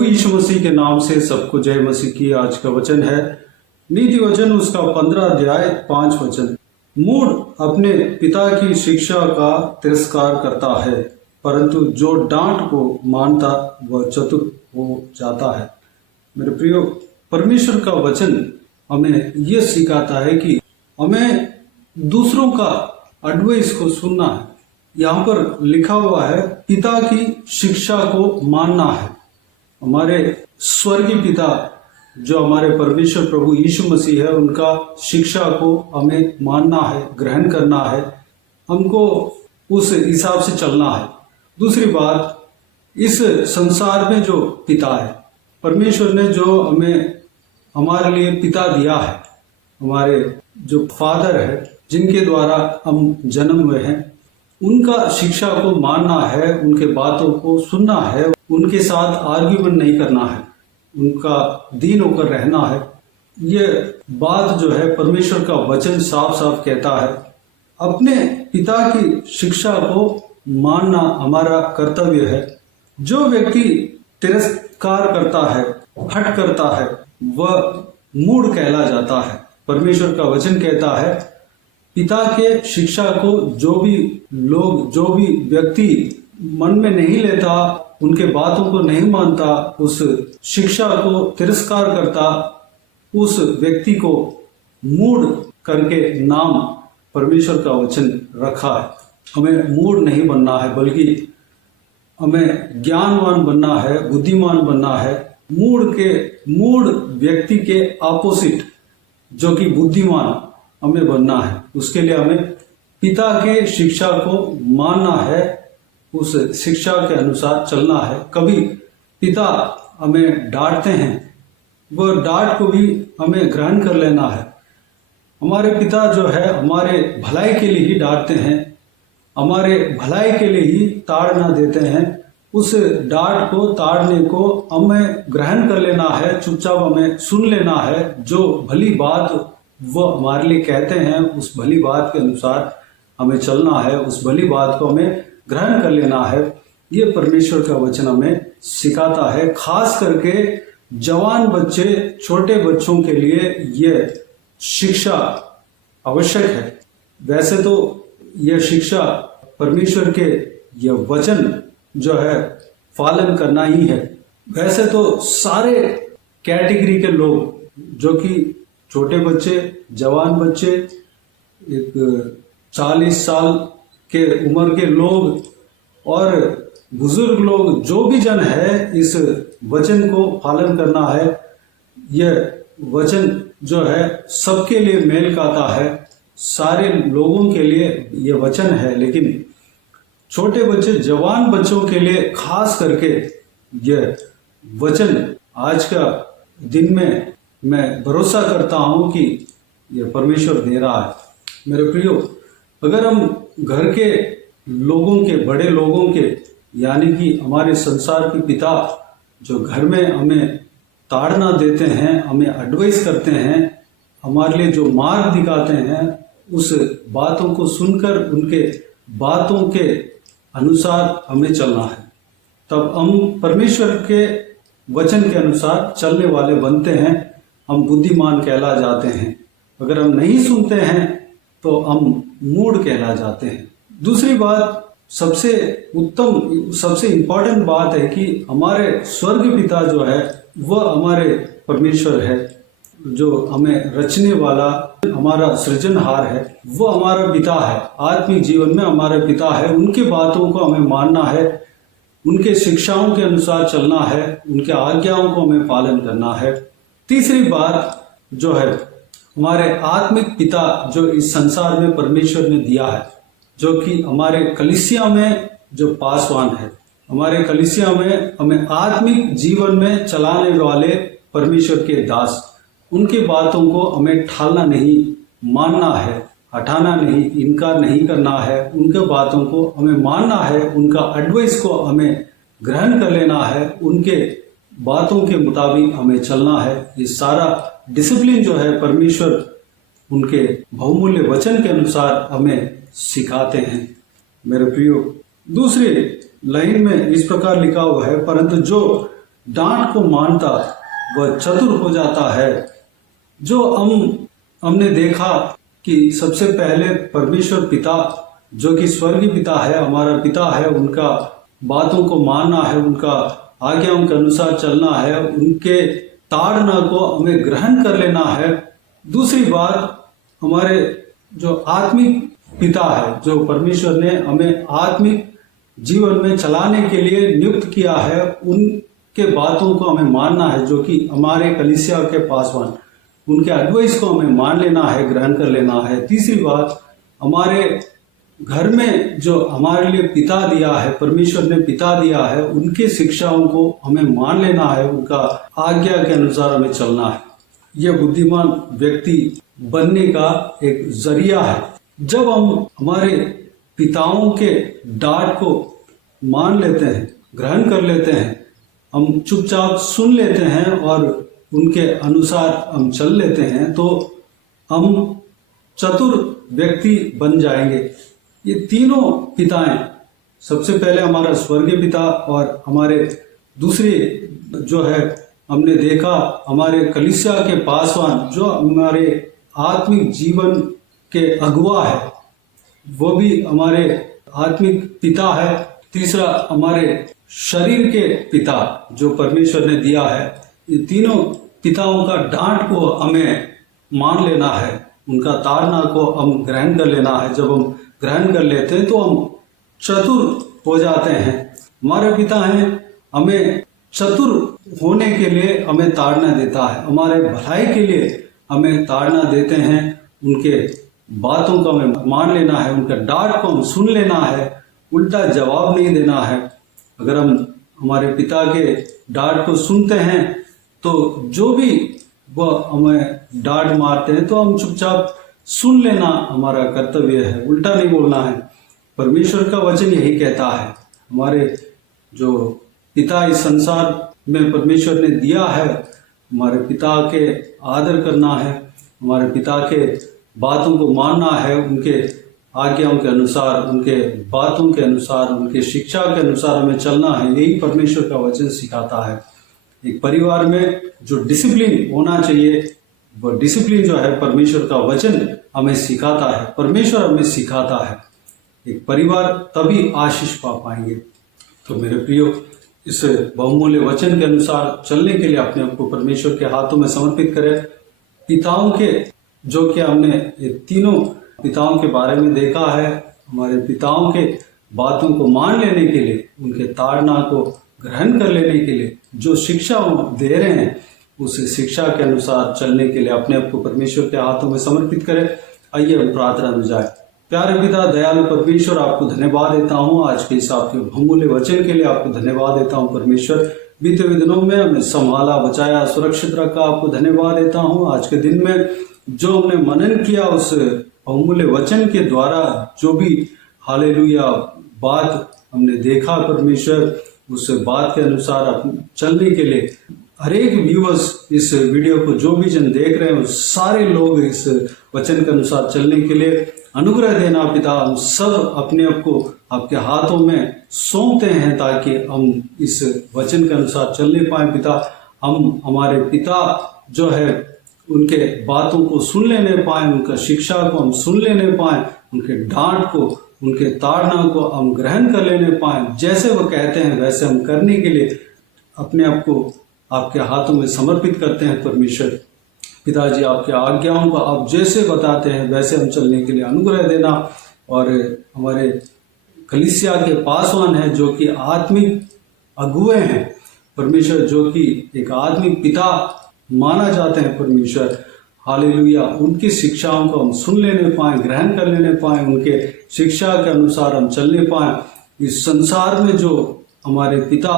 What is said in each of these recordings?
प्रभु यीशु मसीह के नाम से सबको जय मसीह की। आज का वचन है नीति वचन उसका 15 अध्याय 5 वचन। मूढ़ अपने पिता की शिक्षा का तिरस्कार करता है, परंतु जो डांट को मानता वह चतुर हो जाता है। मेरे प्रियो, परमेश्वर का वचन हमें यह सिखाता है कि हमें दूसरों का एडवाइस को सुनना है। यहाँ पर लिखा हुआ है पिता की शिक्षा को मानना है। हमारे स्वर्गीय पिता जो हमारे परमेश्वर प्रभु यीशु मसीह है, उनका शिक्षा को हमें मानना है, ग्रहण करना है, हमको उस हिसाब से चलना है। दूसरी बात, इस संसार में जो पिता है, परमेश्वर ने जो हमें हमारे लिए पिता दिया है, हमारे जो फादर है जिनके द्वारा हम जन्म हुए हैं, उनका शिक्षा को मानना है, उनके बातों को सुनना है, उनके साथ आर्ग्यूमेंट नहीं करना है, उनका दीन होकर रहना है। ये बात जो है परमेश्वर का वचन साफ साफ कहता है। अपने पिता की शिक्षा को मानना हमारा कर्तव्य है। जो व्यक्ति तिरस्कार करता है, हट करता है, वह मूढ़ कहला जाता है। परमेश्वर का वचन कहता है पिता के शिक्षा को जो भी लोग, जो भी व्यक्ति मन में नहीं लेता, उनके बातों को नहीं मानता, उस शिक्षा को तिरस्कार करता, उस व्यक्ति को मूढ़ करके नाम परमेश्वर का वचन रखा है। हमें मूढ़ नहीं बनना है, बल्कि हमें ज्ञानवान बनना है, बुद्धिमान बनना है। मूढ़ व्यक्ति के ऑपोजिट जो कि बुद्धिमान हमें बनना है। उसके लिए हमें पिता के शिक्षा को मानना है, उस शिक्षा के अनुसार चलना है। कभी पिता हमें डांटते हैं, वह डांट को भी हमें ग्रहण कर लेना है। हमारे पिता जो है हमारे भलाई के लिए ही डांटते हैं, हमारे भलाई के लिए ही ताड़ना देते हैं। उस डांट को, ताड़ने को हमें ग्रहण कर लेना है, चुपचाप हमें सुन लेना है। जो भली बात वो हमारे लिए कहते हैं, उस भली बात के अनुसार हमें चलना है, उस भली बात को हमें ग्रहण कर लेना है। ये परमेश्वर का वचन हमें सिखाता है। खास करके जवान बच्चे, छोटे बच्चों के लिए ये शिक्षा आवश्यक है। वैसे तो यह शिक्षा परमेश्वर के यह वचन जो है पालन करना ही है। वैसे तो सारे कैटेगरी के लोग, जो कि छोटे बच्चे, जवान बच्चे, एक 40 साल के उम्र के लोग और बुजुर्ग लोग, जो भी जन है, इस वचन को पालन करना है। यह वचन जो है सबके लिए मेल खाता है, सारे लोगों के लिए यह वचन है। लेकिन छोटे बच्चे, जवान बच्चों के लिए खास करके यह वचन आज का दिन में मैं भरोसा करता हूं कि यह परमेश्वर दे रहा है। मेरे प्रियो, अगर हम घर के लोगों के, बड़े लोगों के, यानी कि हमारे संसार के पिता जो घर में हमें ताड़ना देते हैं, हमें एडवाइस करते हैं, हमारे लिए जो मार्ग दिखाते हैं, उस बातों को सुनकर उनके बातों के अनुसार हमें चलना है। तब हम परमेश्वर के वचन के अनुसार चलने वाले बनते हैं, हम बुद्धिमान कहला जाते हैं। अगर हम नहीं सुनते हैं तो हम मूढ़ कहला जाते हैं। दूसरी बात, सबसे उत्तम, सबसे इंपॉर्टेंट बात है कि हमारे स्वर्ग पिता जो है वह हमारे परमेश्वर है, जो हमें रचने वाला, हमारा सृजनहार है, वो हमारा पिता है। आत्मिक जीवन में हमारा पिता है। उनके बातों को हमें मानना है, उनके शिक्षाओं के अनुसार चलना है, उनके आज्ञाओं को हमें पालन करना है। तीसरी बात जो है, हमारे आत्मिक पिता जो इस संसार में परमेश्वर ने दिया है, जो कि हमारे कलीसिया में जो पासवान है, हमारे कलीसिया में हमें आत्मिक जीवन में चलाने वाले परमेश्वर के दास, उनकी बातों को हमें ठालना नहीं, मानना है, हटाना नहीं, इनकार नहीं करना है। उनके बातों को हमें मानना है, उनका एडवाइस को हमें ग्रहण कर लेना है, उनके बातों के मुताबिक हमें चलना है। ये सारा डिसिप्लिन जो है परमेश्वर उनके बहुमूल्य वचन के अनुसार हमें सिखाते हैं। मेरे प्रियो, दूसरे लाइन में इस प्रकार लिखा हुआ है, परंतु जो डांट को मानता वह चतुर हो जाता है। जो हमने देखा कि सबसे पहले परमेश्वर पिता जो कि स्वर्गीय पिता है, हमारा पिता है, उनका बातों को मानना है, उनका आज्ञाओं के अनुसार चलना है, उनके ताड़ना को हमें ग्रहण कर लेना है। दूसरी बात, हमारे जो आत्मिक पिता है, जो परमेश्वर ने हमें आत्मिक जीवन में चलाने के लिए नियुक्त किया है, उनके बातों को हमें मानना है, जो कि हमारे कलीसिया के पासवान, उनके एडवाइस को हमें मान लेना है, ग्रहण कर लेना है। तीसरी बात, हमारे घर में जो हमारे लिए पिता दिया है, परमेश्वर ने पिता दिया है, उनके शिक्षाओं को हमें मान लेना है, उनका आज्ञा के अनुसार हमें चलना है। यह बुद्धिमान व्यक्ति बनने का एक जरिया है। जब हम हमारे पिताओं के डांट को मान लेते हैं, ग्रहण कर लेते हैं, हम चुपचाप सुन लेते हैं और उनके अनुसार हम चल लेते हैं, तो हम चतुर व्यक्ति बन जाएंगे। ये तीनों पिताएं, सबसे पहले हमारा स्वर्गीय पिता और हमारे दूसरे जो है हमने देखा हमारे कलीसिया के पासवान, जो हमारे आत्मिक जीवन के अगुवा है, वो भी हमारे आत्मिक पिता है। तीसरा, हमारे शरीर के पिता जो परमेश्वर ने दिया है। ये तीनों पिताओं का डांट को हमें मान लेना है, उनका ताड़ना को हम ग्रहण कर लेना है। जब हम ग्रहण कर लेते हैं तो हम चतुर हो जाते हैं। हमारे पिता हैं, हमें चतुर होने के लिए हमें ताड़ना देता है, हमारे भलाई के लिए हमें ताड़ना देते हैं। उनके बातों को हमें मान लेना है, उनका डांट को हम सुन लेना है, उल्टा जवाब नहीं देना है। अगर हम हमारे पिता के डांट को सुनते हैं तो जो भी वह हमें डांट मारते हैं तो हम चुपचाप सुन लेना हमारा कर्तव्य है, उल्टा नहीं बोलना है। परमेश्वर का वचन यही कहता है। हमारे जो पिता इस संसार में परमेश्वर ने दिया है, हमारे पिता के आदर करना है, हमारे पिता के बातों को मानना है, उनके आज्ञाओं के अनुसार, उनके बातों के अनुसार, उनके शिक्षा के अनुसार हमें चलना है। यही परमेश्वर का वचन सिखाता है। एक परिवार में जो डिसिप्लिन होना चाहिए, वो डिसिप्लिन जो है परमेश्वर का वचन हमें सिखाता है, परमेश्वर हमें सिखाता है। एक परिवार तभी आशीष पा पाएंगे। तो मेरे प्रियो, इस बहुमूल्य वचन के अनुसार चलने के लिए अपने आप को परमेश्वर के हाथों में समर्पित करें। पिताओं के जो कि हमने ये तीनों पिताओं के बारे में देखा है, हमारे पिताओं के बातों को मान लेने के लिए, उनके ताड़ना को ग्रहण कर लेने के लिए जो शिक्षा दे रहे हैं, उस शिक्षा के अनुसार चलने के लिए अपने आप को परमेश्वर के हाथों में समर्पित करें। आइए हम प्रार्थना में जाए। प्यारे पिता, दयालु परमेश्वर, आपको धन्यवाद देता हूँ आज के इस आपके बहुमूल्य वचन के लिए। आपको धन्यवाद देता हूँ परमेश्वर, बीते हुए दिनों में हमें संभाला, बचाया, सुरक्षित रखा। आपको धन्यवाद देता हूँ आज के दिन में जो हमने मनन किया, उस बहुमूल्य वचन के द्वारा जो भी हालेलुया बात हमने देखा परमेश्वर, उस बात के अनुसार चलने के लिए हर एक व्यूअर्स इस वीडियो को जो भी जन देख रहे हैं, सारे लोग इस वचन के अनुसार चलने के लिए अनुग्रह देना पिता। हम सब अपने आप को आपके हाथों में सौंपते हैं ताकि हम इस वचन के अनुसार चलने पाए पिता। हम हमारे पिता जो है उनके बातों को सुन लेने पाए, उनका शिक्षा को हम सुन लेने पाए, उनके डांट को, उनके ताड़ना को हम ग्रहण कर लेने पाए। जैसे वो कहते हैं वैसे हम करने के लिए अपने आप को आपके हाथों में समर्पित करते हैं परमेश्वर। पिताजी, आपके आज्ञाओं को आप जैसे बताते हैं वैसे हम चलने के लिए अनुग्रह देना। और हमारे कलीसिया के पासवान हैं जो कि आत्मिक अगुए हैं परमेश्वर, जो कि एक आत्मिक पिता माना जाते हैं परमेश्वर, हालेलुया, उनकी शिक्षाओं को हम सुन लेने पाए, ग्रहण कर लेने पाए, उनके शिक्षा के अनुसार हम चलने पाए। इस संसार में जो हमारे पिता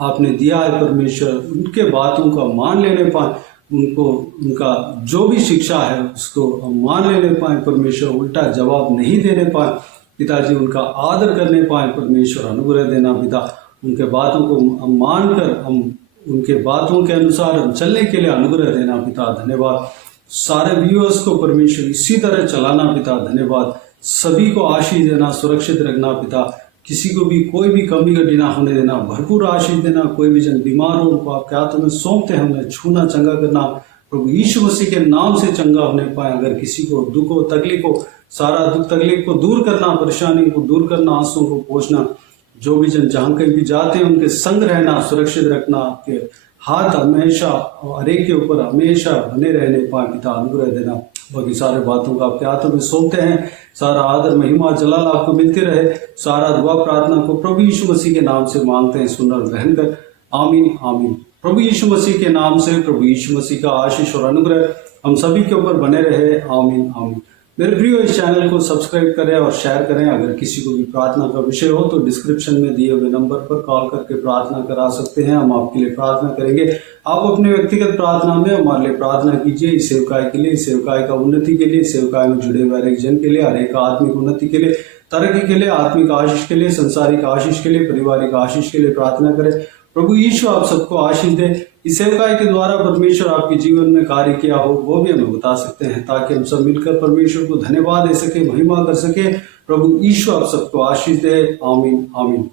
आपने दिया है परमेश्वर, उनके बातों को मान लेने पाए, उनको उनका जो भी शिक्षा है उसको हम मान लेने पाए परमेश्वर, उल्टा जवाब नहीं देने पाए पिताजी, उनका आदर करने पाए परमेश्वर, अनुग्रह देना पिता। उनके बातों को हम मानकर हम उनके बातों के अनुसार हम चलने के लिए अनुग्रह देना पिता। धन्यवाद। सारे व्यूअर्स को परमेश्वर इसी तरह चलाना पिता। धन्यवाद। सभी को आशीष देना, सुरक्षित रखना पिता, किसी को भी कोई भी कमी कभी ना होने देना, भरपूर आशीष देना। कोई भी जन बीमार हो उनको आपके हाथों में सौंपते हैं, उन्हें छूना, चंगा करना। प्रभु यीशु मसीह के नाम से चंगा होने पाए। अगर किसी को दुख हो, तकलीफ हो, सारा दुख तकलीफ को दूर करना, परेशानी को दूर करना, आंसुओं को पोंछना। जो भी जन जहाँ कहीं भी जाते हैं उनके संग रहना, सुरक्षित रखना। आपके हाथ हमेशा हर एक के ऊपर हमेशा बने रहने पाए पिता, अनुग्रह देना। बाकी सारे बातों को आपके हाथों में सौंपते हैं। सारा आदर, महिमा, जलाल आपको मिलती रहे। सारा दुआ प्रार्थना को प्रभु यीशु मसीह के नाम से मांगते हैं, सुनकर ग्रहण कर। आमीन आमीन। प्रभु यीशु मसीह के नाम से प्रभु यीशु मसीह का आशीष और अनुग्रह हम सभी के ऊपर बने रहे। आमीन आमीन। मेरे प्रियो, इस चैनल को सब्सक्राइब करें और शेयर करें। अगर किसी को भी प्रार्थना का विषय हो तो डिस्क्रिप्शन में दिए हुए नंबर पर कॉल करके प्रार्थना करा सकते हैं। हम आपके लिए प्रार्थना करेंगे। आप अपने व्यक्तिगत प्रार्थना में हमारे लिए प्रार्थना कीजिए। इस सेवकाई के लिए, इस सेवकाई का उन्नति के लिए, सेवकाई में जुड़े हुए हर एक जन के लिए, हर एक आत्मिक उन्नति के लिए, तरक्की के लिए, आत्मिक आशीष के लिए, संसारिक आशीष के लिए, पारिवारिक आशीष के लिए प्रार्थना करें। प्रभु यीशु आप सबको आशीष दे। इस सेवकाई के द्वारा परमेश्वर आपके जीवन में कार्य किया हो वो भी हमें बता सकते हैं, ताकि हम सब मिलकर परमेश्वर को धन्यवाद दे सके, महिमा कर सके। प्रभु यीशु आप सबको आशीष दे। आमीन आमीन।